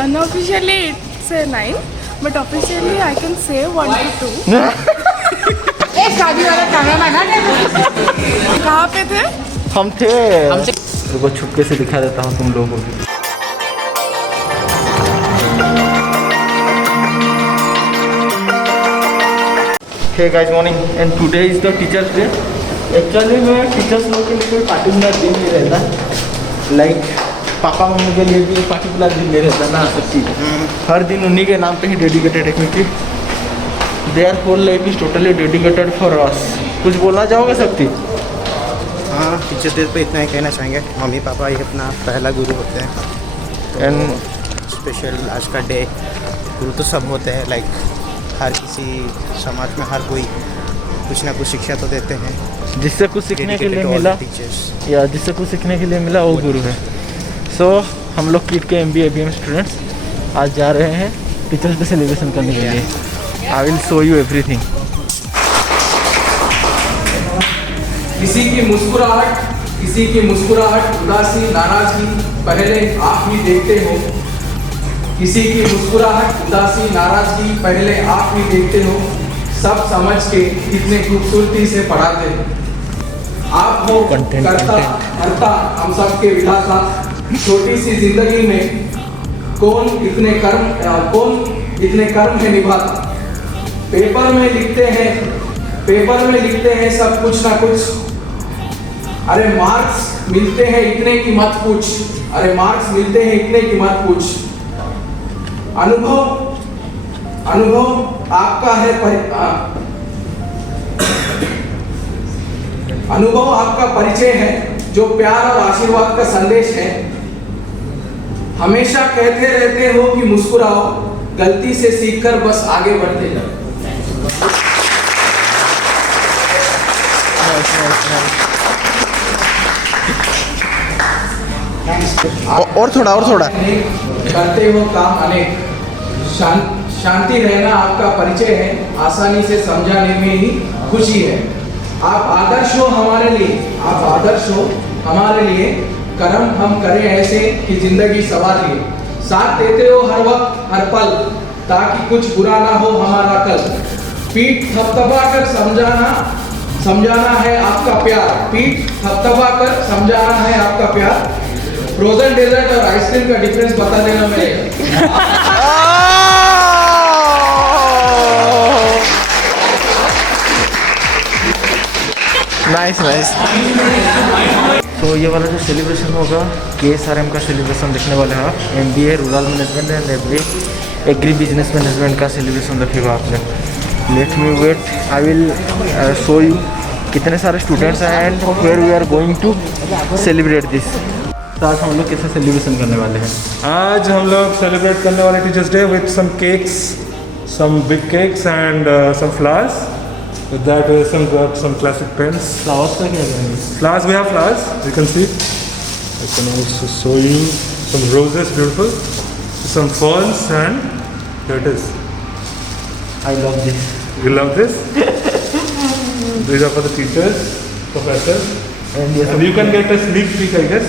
Unofficially it's a 9, but officially I can say 1 to 2. शादी वाला camera लगा कहाँ पे थे? हम थे रुको छुपके से दिखा देता हूँ तुम लोगों को। Hey guys, morning and today is the teachers day. Actually मैं टीचर्स लोग के लिए कोई पार्टिकुलर दिन नहीं रहता, लाइक पापा मम्मी के लिए भी एक पार्टिकुलर दिन नहीं रहता ना, सब चीज़ हर दिन उन्हीं के नाम पे ही डेडिकेटेड है, क्योंकि their whole life is totally dedicated for us. कुछ बोलना चाहोगे शक्ति? हाँ, टीचर डे पे इतना ही कहना चाहेंगे, मम्मी पापा ही अपना पहला गुरु होते हैं। एंड स्पेशल आज का डे, गुरु तो सब होते हैं, लाइक हर किसी समाज में हर कोई कुछ ना कुछ शिक्षा तो देते हैं। जिससे कुछ सीखने के लिए मिला या जिससे कुछ सीखने के लिए मिला वो गुरु है। सो हम लोग किट के MBA ABM स्टूडेंट्स आज जा रहे हैं टीचर्स डे सेलिब्रेशन करने के लिए। आई विल शो यू एवरीथिंग। किसी की मुस्कुराहट उदासी नाराजगी पहले आप ही देखते हो। किसी की मुस्कुराहट उदासी नाराजगी पहले आप ही देखते हो। सब समझ के कितने खूबसूरती से पढ़ाते हो। आप हो करता हरता हम सब के विधाता। छोटी सी जिंदगी में कौन इतने कर्म है निभाता। पेपर में लिखते हैं सब कुछ ना कुछ। अरे मार्क्स मिलते हैं इतने की मत पूछ। अनुभव आपका परिचय है, जो प्यार और आशीर्वाद का संदेश है। हमेशा कहते रहते हो कि मुस्कुराओ, गलती से सीखकर बस आगे बढ़ते जाओ। और थोड़ा करते हो काम अनेक। शांति रहना आपका परिचय है, आसानी से समझाने में ही खुशी है। आप आदर्श हो हमारे लिए। कर्म हम करें ऐसे कि जिंदगी सवार लिए। साथ देते हो हर वक्त हर पल, ताकि कुछ बुरा ना हो हमारा कल। पीठ थपथपा कर समझाना है आपका प्यार। फ्रोजन डेजर्ट और आइसक्रीम का डिफरेंस बता देना मेरे। नाइस। तो ये वाला जो सेलिब्रेशन होगा KSRM का सेलिब्रेशन देखने वाले हैं आप। MBA rural management and MBA agri business management का सेलिब्रेशन रखेगा आपने। Let me wait, I will show you कितने सारे स्टूडेंट्स हैं and where we are going to celebrate this. तो आज हम लोग कैसे सेलिब्रेशन करने वाले हैं? आज हम लोग सेलिब्रेट करने वाले teachers day with some cakes, some big cakes and some flowers. With that we have some classic pens. Flowers का क्या करेंगे? Flowers, we have flowers. You can see. I can also show you some roses, beautiful. Some ferns, and here it is. I love this. You love this? These are for the teachers, professors, And yes, and you can get a sneak peek, I guess.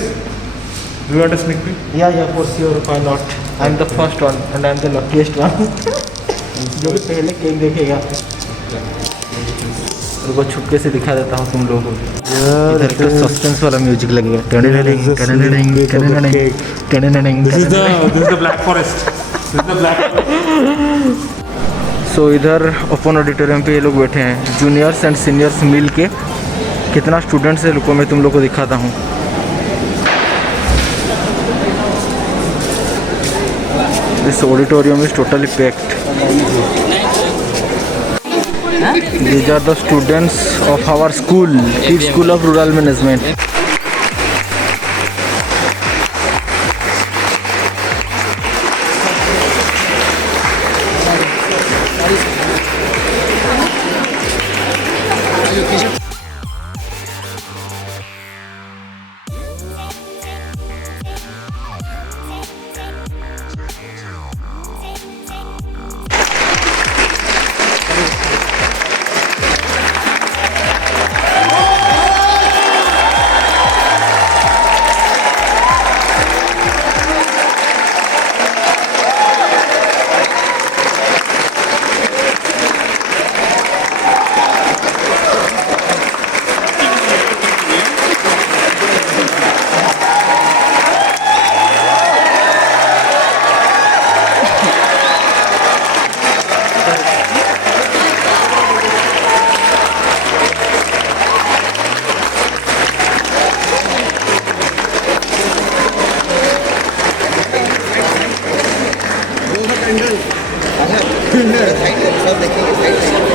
Do you want a sneak peek? Yeah, for sure. Why not? I'm the first one and I'm the luckiest one. जो भी पहले cake देखेगा। रुको छुपके से दिखा देता हूँ तुम लोगों को। इधर तो सस्पेंस वाला म्यूजिक लगेगा। This is the Black Forest. सो इधर ओपन ऑडिटोरियम पे ये लोग बैठे हैं, जूनियर्स एंड सीनियर्स मिल के। कितना स्टूडेंट्स है रुको मैं तुम लोग को दिखाता हूँ। This auditorium is totally packed. These are the students of our school, Kids School of Rural Management.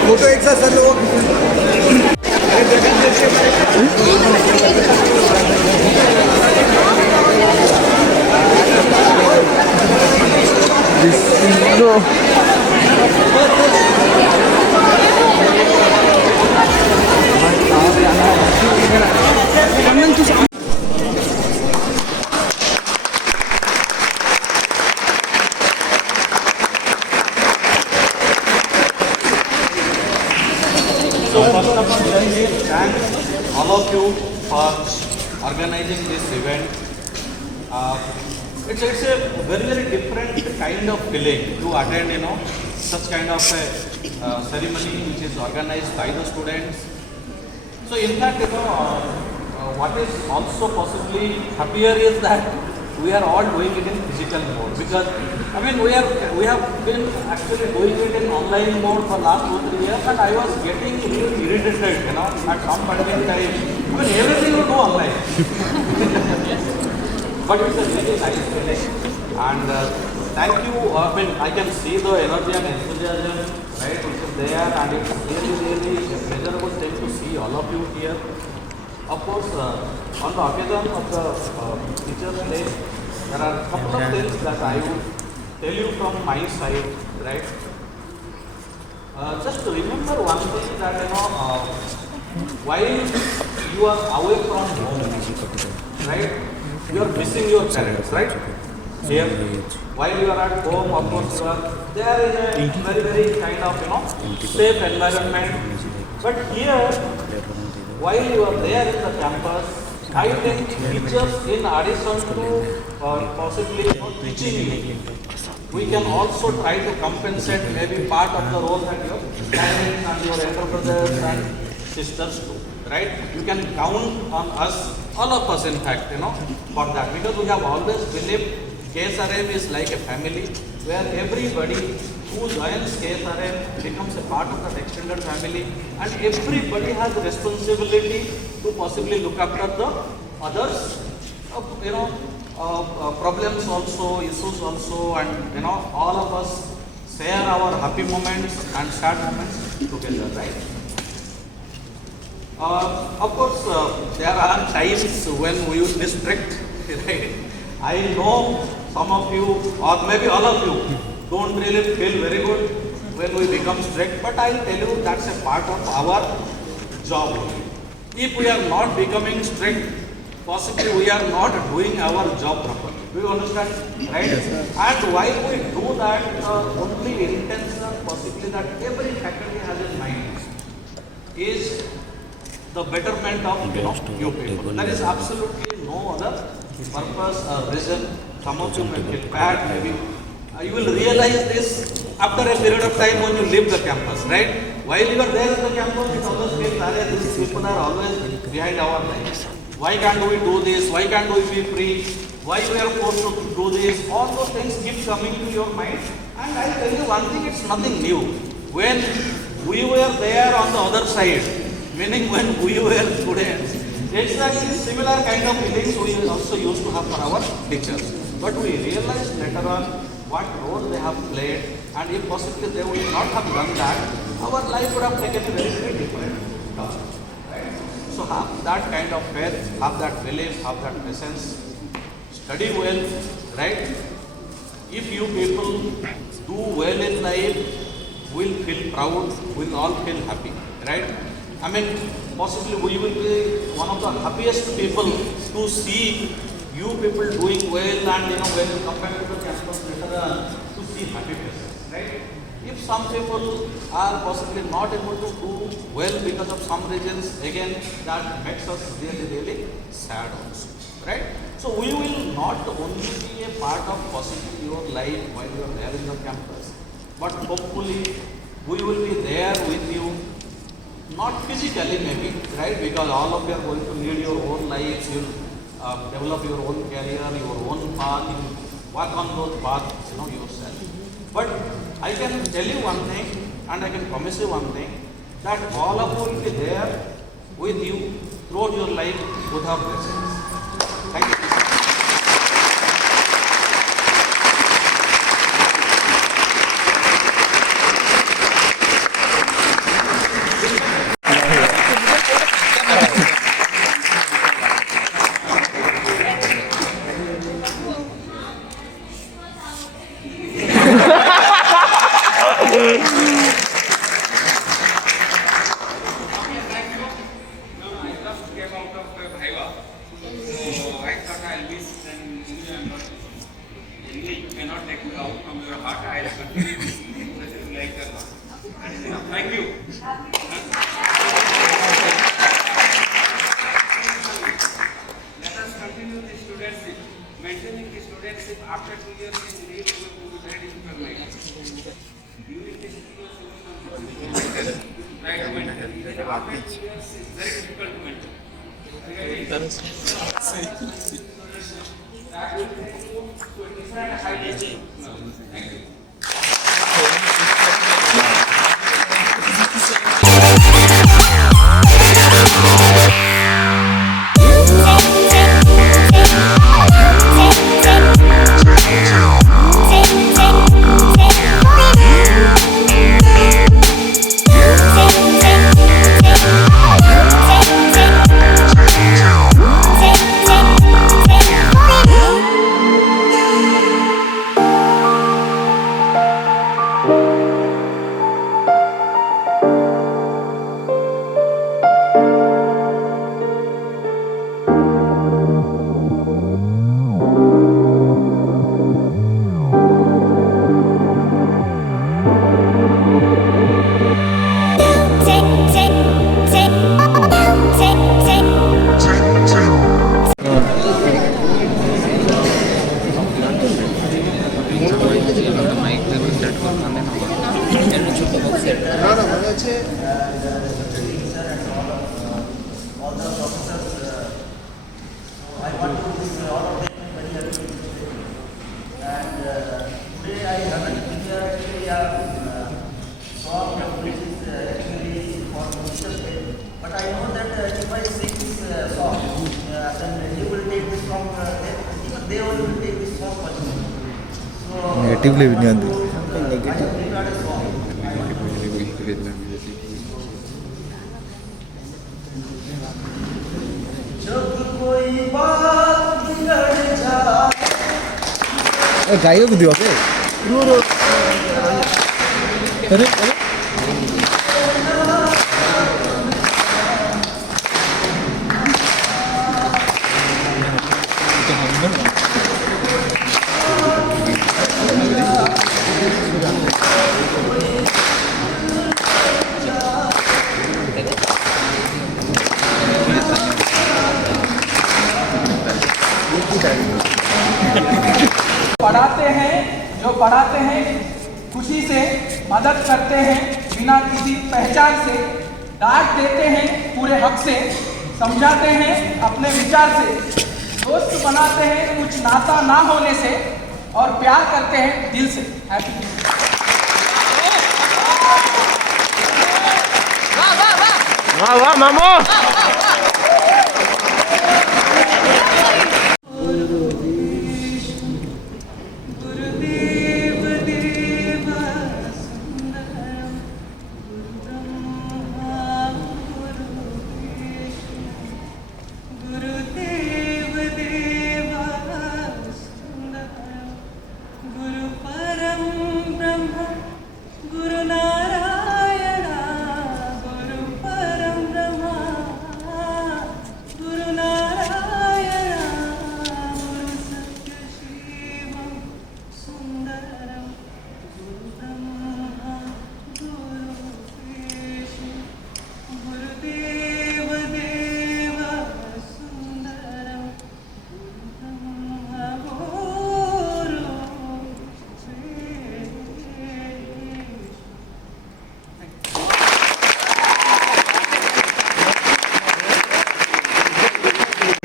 Photo एक साथ सर लोग So first of all, let me thank all of you for organizing this event. It's a very different kind of feeling to attend, such kind of a ceremony which is organized by the students. So in fact, what is also possibly happier is that we are all doing it in physical mode, because we have been actually doing it in online mode for last 2-3 years, and I was getting really irritated, at some point in time. Everything you do online. But it's a really nice feeling, and thank you. I can see the energy and enthusiasm, right, which is there, and it's really a pleasurable thing to see all of you here. Of course, on the occasion of the Teachers' Day, there are a couple of things that I would tell you from my side, right? Just remember one thing that, while you are away from home, right, you are missing your parents, right? Here, while you are at home, of course, you are there in a very kind of, safe environment. But here, while you are there in the campus, I think teachers, in addition to possibly teaching you, we can also try to compensate maybe part of the role that your parents and your elder brothers and sisters do, right? You can count on us, all of us in fact, for that, because we have always believed KSRM is like a family where everybody who joins KSRM becomes a part of that extended family, and everybody has responsibility to possibly look after the others, problems also, issues also, and all of us share our happy moments and sad moments together, right? Of course, there are times when we would be strict, right? I know some of you, or maybe all of you, don't really feel very good when we become strict, but I'll tell you that's a part of our job only. If we are not becoming strict, possibly we are not doing our job properly. Do you understand? Right? And while we do that, only intention possibly that every faculty has in mind is the betterment of you people. There is absolutely no other purpose or reason. Some of you may feel bad, maybe. You will realize this after a period of time when you leave the campus, right? While you are there in the campus, you always feel, these people are always behind our lives. Why can't we do this? Why can't we be free? Why we are forced to do this? All those things keep coming to your mind. And I tell you one thing, it's nothing new. When we were there on the other side, meaning when we were students, exactly similar kind of feelings we also used to have for our teachers. But we realized later on what role they have played, and if possibly they would not have done that, our life would have taken a very different turn. Right? So have that kind of faith, have that belief, have that presence, study well, right? If you people do well in life, we'll feel proud, we'll all feel happy, right? Possibly we will be one of the happiest people to see you people doing well, and when you come back to the campus later on, to see happy faces, right? If some people are possibly not able to do well because of some reasons, again, that makes us really sad also, right? So we will not only be a part of possibly your life while you are there in the campus, but hopefully we will be there with you, not physically maybe, right? Because all of you are going to lead your own lives, you'll develop your own career, your own path, you work on those paths, yourself. But I can tell you one thing, and I can promise you one thing, that all of you will be there with you throughout your life without blessings. Thank you. from your heart. I will continue like that. Thank you. Let us continue the studentship. Maintaining the studentship after 2 years in Navy will be very difficult matter. During this 2 years, try to maintain. After 2 years, it's very difficult to maintain. That will improve to a different height. Thank you. Negatively भी नहीं आती गाइयो भी दियो पे अरे पढ़ाते हैं खुशी से, मदद करते हैं बिना किसी पहचान से, डांट देते हैं पूरे हक से, समझाते हैं अपने विचार से, दोस्त बनाते हैं कुछ नाता ना होने से और प्यार करते हैं दिल से। वाह वाह मामो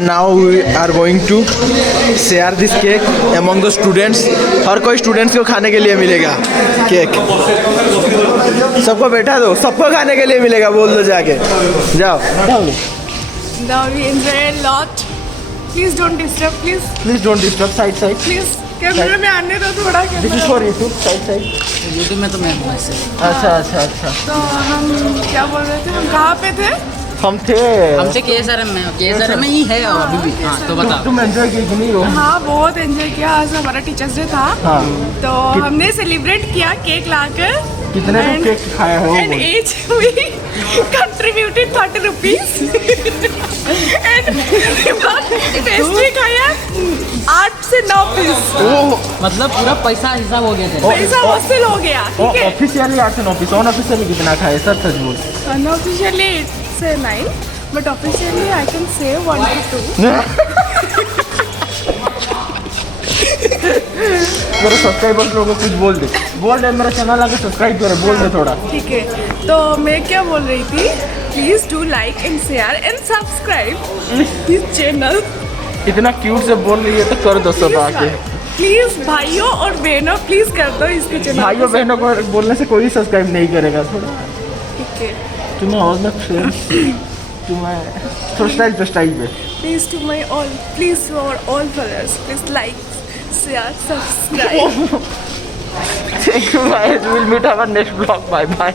Now we are going to share this cake among the students. हर कोई स्टूडेंट्स को खाने के लिए मिलेगा केक। सबको बैठा दो, सबको खाने के लिए मिलेगा, बोल दो जाके। जाओ। Now we enjoy a lot. Please don't disturb, please. Please don't disturb. Side. Please. कैमरे में आने दो थोड़ा। This is for YouTube. Side. YouTube में तो मैं हूँ ऐसे। अच्छा। तो हम क्या बोल रहे थे? हम कहाँ पे थे? हमसे KSRM में ही है अभी भी। हाँ तो बता। तुम एंजॉय की नहीं हो? हाँ बहुत एंजॉय किया। आज हमारा टीचर्स डे था। हाँ। तो हमने सेलिब्रेट किया केक लाकर कितने And- केक खाया है वो And बोल। each we contributed 30 rupees. And pastry खाया 8 से 9 पीस। मतलब पूरा पैसा हिसाब हो गया था पैसा वसूल हो गया, ठीक है? ऑफिशियली 8 से 9 पीस, अनऑफिशियली कितना खाए सर सच बोल। Unofficially 8 से 9, but officially I can say 1 to 2. मेरे सब्सक्राइबर्स लोगों को कुछ बोल दे मेरा चैनल आके सब्सक्राइब करे, बोल दे थोड़ा। ठीक है, तो मैं क्या बोल रही थी, please do like and share and subscribe this channel. इतना क्यूट से बोल रही है तो कर दो सब आके। प्लीज भाइयों और बहनों प्लीज कर दो इसके चैनल। भाइयों बहनों को बोलने से कोई सब्सक्राइब नहीं करेगा। थोड़ा ठीक है, तुम्हें और ना तुम्हें थोड़ा स्टाइल पे please to my all, please for all followers, please like share subscribe. Thank you guys. We'll meet our next vlog. Bye bye.